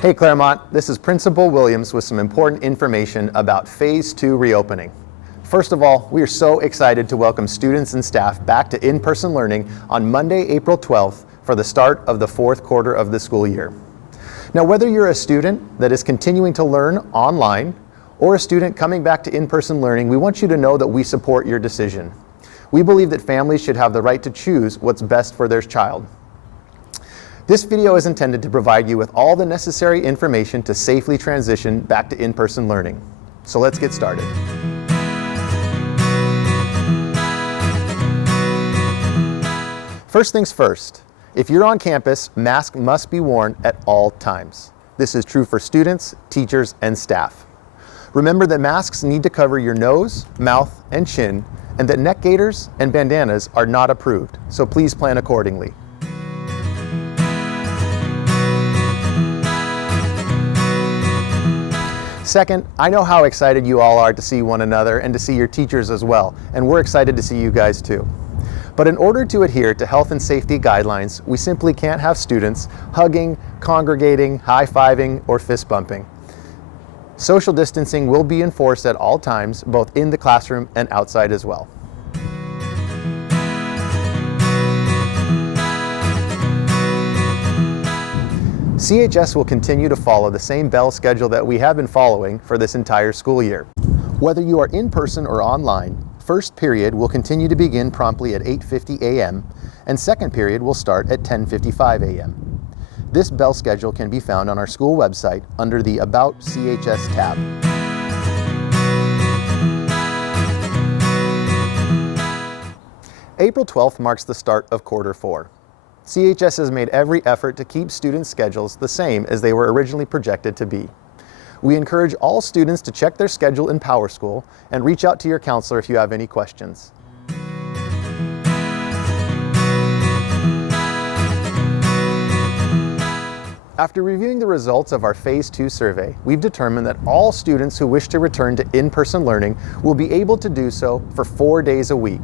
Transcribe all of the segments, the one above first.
Hey Clairemont, this is Principal Williams with some important information about Phase 2 reopening. First of all, we are so excited to welcome students and staff back to in-person learning on Monday, April 12th for the start of the fourth quarter of the school year. Now, whether you're a student that is continuing to learn online or a student coming back to in-person learning, we want you to know that we support your decision. We believe that families should have the right to choose what's best for their child. This video is intended to provide you with all the necessary information to safely transition back to in-person learning. So let's get started. First things first, if you're on campus, masks must be worn at all times. This is true for students, teachers, and staff. Remember that masks need to cover your nose, mouth, and chin, and that neck gaiters and bandanas are not approved, so please plan accordingly. Second, I know how excited you all are to see one another and to see your teachers as well, and we're excited to see you guys too. But in order to adhere to health and safety guidelines, we simply can't have students hugging, congregating, high-fiving, or fist bumping. Social distancing will be enforced at all times, both in the classroom and outside as well. CHS will continue to follow the same bell schedule that we have been following for this entire school year. Whether you are in person or online, first period will continue to begin promptly at 8:50 a.m. and second period will start at 10:55 a.m. This bell schedule can be found on our school website under the About CHS tab. April 12th marks the start of quarter 4. CHS has made every effort to keep students' schedules the same as they were originally projected to be. We encourage all students to check their schedule in PowerSchool and reach out to your counselor if you have any questions. After reviewing the results of our Phase 2 survey, we've determined that all students who wish to return to in-person learning will be able to do so for 4 days a week.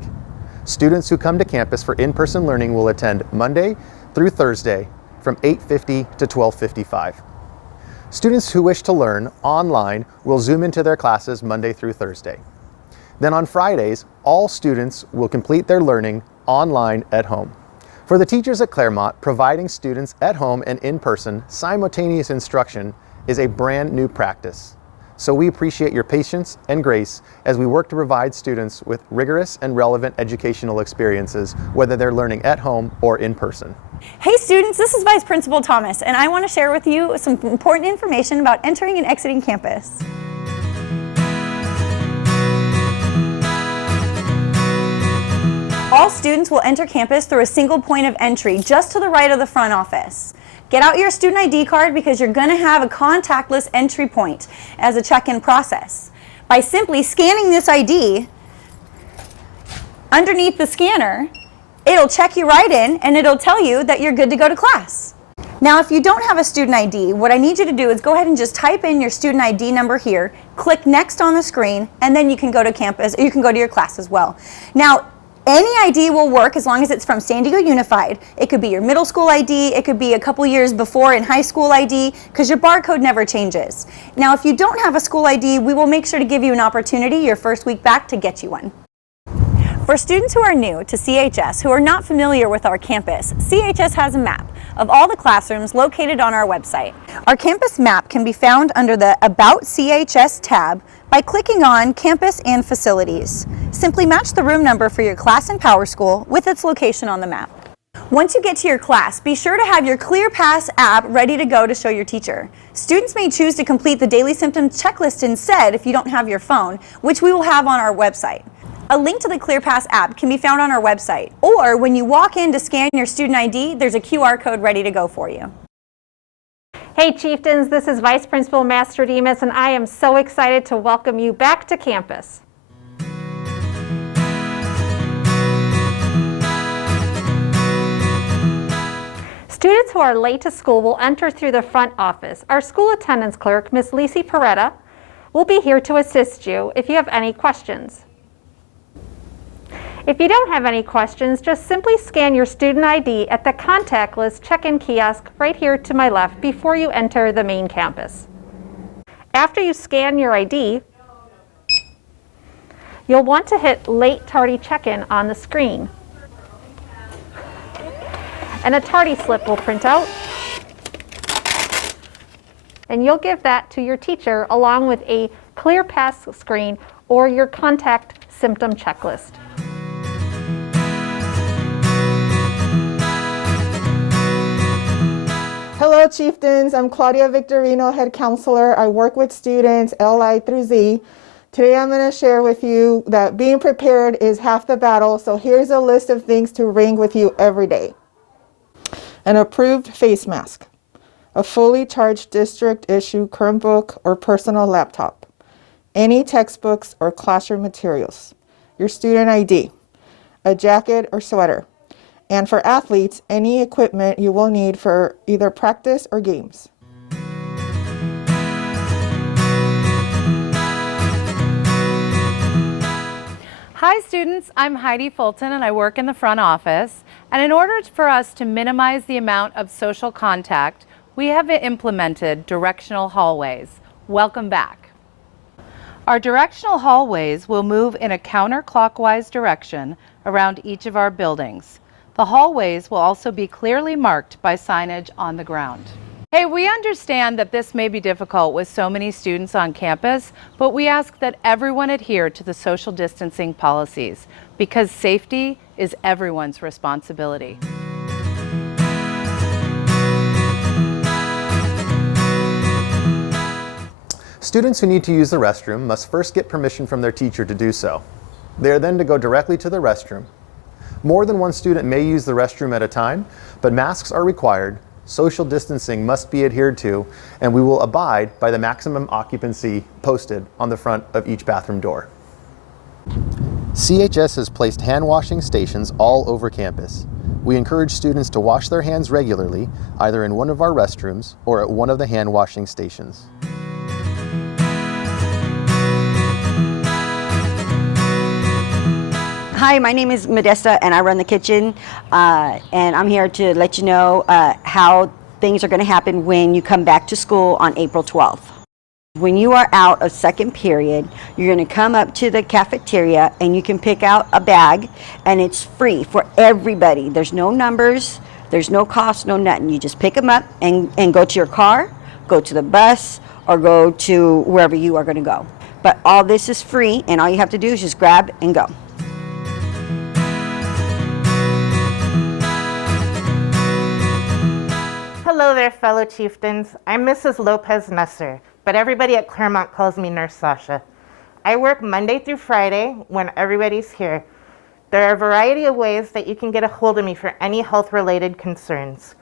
Students who come to campus for in-person learning will attend Monday through Thursday from 8:50 to 12:55. Students who wish to learn online will Zoom into their classes Monday through Thursday. Then on Fridays, all students will complete their learning online at home. For the teachers at Clairemont, providing students at home and in-person simultaneous instruction is a brand new practice. So we appreciate your patience and grace as we work to provide students with rigorous and relevant educational experiences, whether they're learning at home or in person. Hey students, this is Vice Principal Thomas, and I want to share with you some important information about entering and exiting campus. All students will enter campus through a single point of entry just to the right of the front office. Get out your student ID card because you're going to have a contactless entry point as a check-in process. By simply scanning this ID, underneath the scanner, it'll check you right in and it'll tell you that you're good to go to class. Now, if you don't have a student ID, what I need you to do is go ahead and just type in your student ID number here, click next on the screen, and then you can go to campus, or you can go to your class as well. Now, any ID will work as long as it's from San Diego Unified. It could be your middle school ID, it could be a couple years before in high school ID, because your barcode never changes. Now, if you don't have a school ID, we will make sure to give you an opportunity your first week back to get you one. For students who are new to CHS, who are not familiar with our campus, CHS has a map of all the classrooms located on our website. Our campus map can be found under the About CHS tab by clicking on Campus and Facilities. Simply match the room number for your class in PowerSchool with its location on the map. Once you get to your class, be sure to have your ClearPass app ready to go to show your teacher. Students may choose to complete the daily symptoms checklist instead if you don't have your phone, which we will have on our website. A link to the ClearPass app can be found on our website, or when you walk in to scan your student ID, there's a QR code ready to go for you. Hey Chieftains, this is Vice Principal Mastrodemus, and I am so excited to welcome you back to campus. Students who are late to school will enter through the front office. Our school attendance clerk, Miss Lisi Peretta, will be here to assist you if you have any questions. If you don't have any questions, just simply scan your student ID at the contactless check-in kiosk right here to my left before you enter the main campus. After you scan your ID, you'll want to hit Late Tardy Check-in on the screen. And a tardy slip will print out. And you'll give that to your teacher along with a clear pass screen or your contact symptom checklist. Hello, Chieftains. I'm Claudia Victorino, Head Counselor. I work with students LI through Z. Today I'm going to share with you that being prepared is half the battle, so here's a list of things to bring with you every day. An approved face mask, a fully charged district issue Chromebook or personal laptop, any textbooks or classroom materials, your student ID, a jacket or sweater, and for athletes, any equipment you will need for either practice or games. Hi students, I'm Heidi Fulton and I work in the front office. And in order for us to minimize the amount of social contact, we have implemented directional hallways. Welcome back. Our directional hallways will move in a counterclockwise direction around each of our buildings. The hallways will also be clearly marked by signage on the ground. Hey, we understand that this may be difficult with so many students on campus, but we ask that everyone adhere to the social distancing policies because safety is everyone's responsibility. Students who need to use the restroom must first get permission from their teacher to do so. They are then to go directly to the restroom. More than one student may use the restroom at a time, but masks are required, social distancing must be adhered to, and we will abide by the maximum occupancy posted on the front of each bathroom door. CHS has placed hand washing stations all over campus. We encourage students to wash their hands regularly, either in one of our restrooms or at one of the hand washing stations. Hi, my name is Modesta and I run the kitchen and I'm here to let you know how things are going to happen when you come back to school on April 12th. When you are out of second period, you're going to come up to the cafeteria and you can pick out a bag and it's free for everybody. There's no numbers, there's no cost, no nothing. You just pick them up and go to your car, go to the bus, or go to wherever you are going to go. But all this is free and all you have to do is just grab and go. Hello there, fellow chieftains. I'm Mrs. Lopez Nesser, but everybody at Clairemont calls me Nurse Sasha. I work Monday through Friday when everybody's here. There are a variety of ways that you can get a hold of me for any health-related concerns.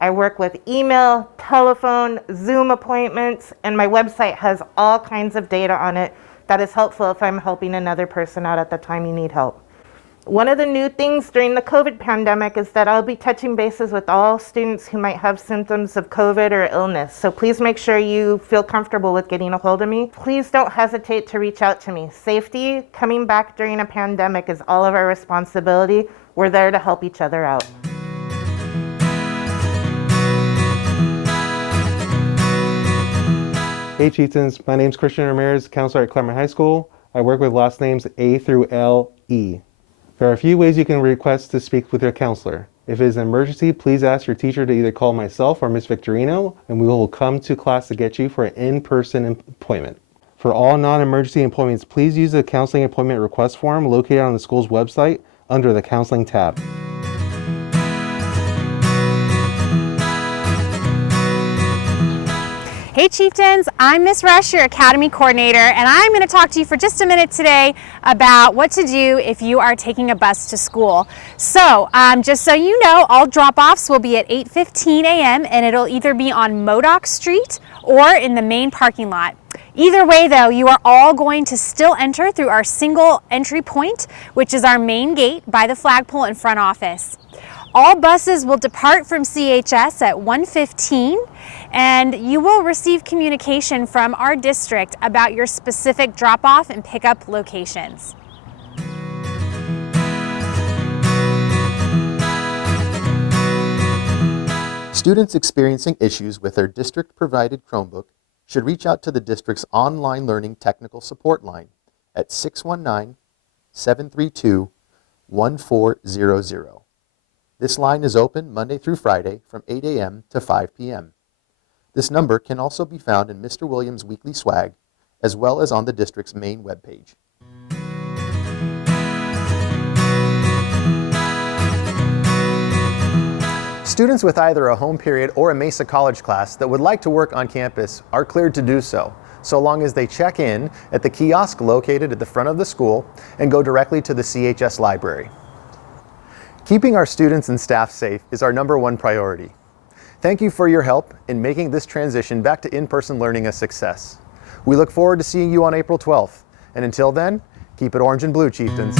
I work with email, telephone, Zoom appointments, and my website has all kinds of data on it that is helpful if I'm helping another person out at the time you need help. One of the new things during the COVID pandemic is that I'll be touching bases with all students who might have symptoms of COVID or illness. So please make sure you feel comfortable with getting a hold of me. Please don't hesitate to reach out to me. Safety coming back during a pandemic is all of our responsibility. We're there to help each other out. Hey Chieftains, my name is Christian Ramirez, counselor at Clairemont High School. I work with last names A through L-E. There are a few ways you can request to speak with your counselor. If it is an emergency, please ask your teacher to either call myself or Ms. Victorino, and we will come to class to get you for an in-person appointment. For all non-emergency appointments, please use the counseling appointment request form located on the school's website under the counseling tab. Hey Chieftains, I'm Miss Rush, your Academy Coordinator, and I'm going to talk to you for just a minute today about what to do if you are taking a bus to school. So, just so you know, all drop-offs will be at 8:15 a.m. and it'll either be on Modoc Street or in the main parking lot. Either way though, you are all going to still enter through our single entry point, which is our main gate by the flagpole in front office. All buses will depart from CHS at 1:15, and you will receive communication from our district about your specific drop-off and pickup locations. Students experiencing issues with their district-provided Chromebook should reach out to the district's online learning technical support line at 619-732-1400. This line is open Monday through Friday from 8 a.m. to 5 p.m. This number can also be found in Mr. Williams' weekly swag, as well as on the district's main webpage. Students with either a home period or a Mesa College class that would like to work on campus are cleared to do so, so long as they check in at the kiosk located at the front of the school and go directly to the CHS library. Keeping our students and staff safe is our #1 priority. Thank you for your help in making this transition back to in-person learning a success. We look forward to seeing you on April 12th, and until then, keep it orange and blue, Chieftains.